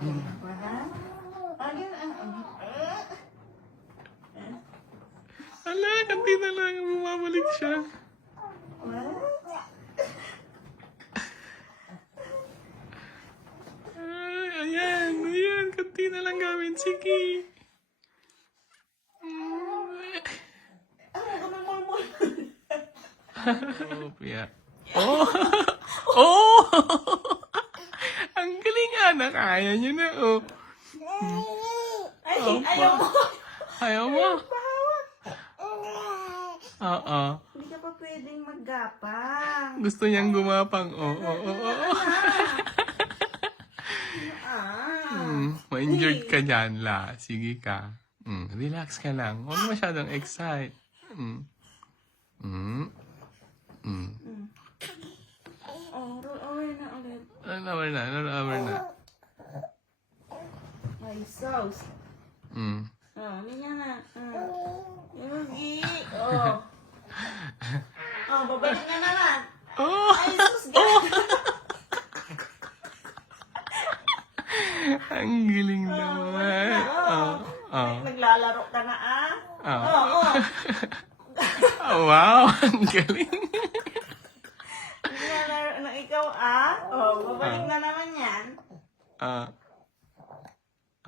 tingnan ko, ha? Ah, ah. Ala, kanti na lang. Bumabalik siya. What? Ay, ayan, ayan. Kanti na lang gawin. Sige. Oh, Pia. Oh! oh! Kaya niya na, oh. Ay, Oh, ayaw mo. Ayaw mo? Oo. Hindi ka pa pwedeng maggapang. Gusto niyang gumapang. Oo, oo. oo. Ah. Hmm, ma-injured ka dyan, la. Sige ka. Hmm, relax ka lang. Huwag masyadong excite. Hmm. Hmm. Hmm. Oh, roll over na ulit. Ano over na? Ano over na? Ay, sauce. Hmm. Oh, ganyan na. Ah. Yugi. Oh. Oh, babalik na naman. Oh! Ay, sus. Ang galing naman. Oh. Oh. Naglalaro ka na, ah? Oh. Oh, oh. Oh, wow! Ang galing. Naglalaro na ikaw, ah? Oh, babalik na naman yan. Ah.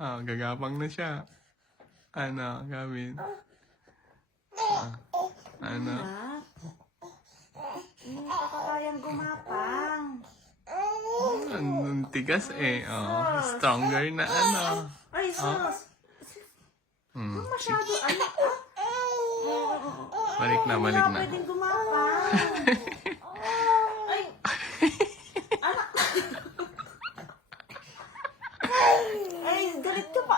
Ah, gagapang na siya. Ano, gawin? Ah. Ano? Ah. Hindi pa kayang gumapang. Ang tigas eh. Oh, stronger na ano. Ay, sus. Hmm. Masyado, anak, ah. Balik na, balik Hindi na. pwedeng gumapang. Ay. Anak. Ay, galit ka pa,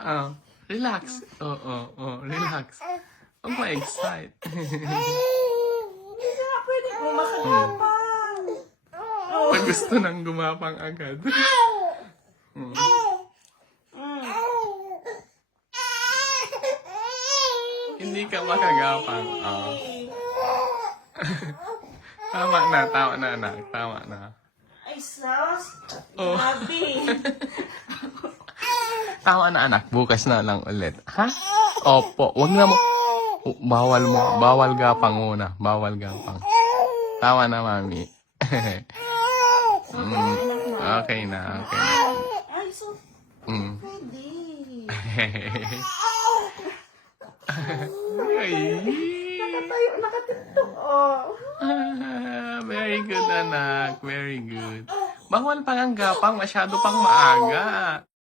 Ah, relax. Oo, oh, oh, relax. Huwag ma-excite. Hindi ka nga pwedeng gumakapang. Oh. Pag gusto nang gumapang agad. Hmm. Mm. Hindi ka makagapang. Oh. Tama na, tama na anak. Tama na. Ay, sus. Oh. Grabe. Tama na anak, bukas na lang ulit. Ha? Opo, wag na mo. Oh, bawal mo, bawal gapang muna. Bawal gapang. Tama na, mami. mm, okay na, okay na. Ay. Mm. Pwede. Ay. Tayo, nakatiktok. Oh. Ah, very good, anak. Very good. Bawal pang ang gapang, masyado pang maaga.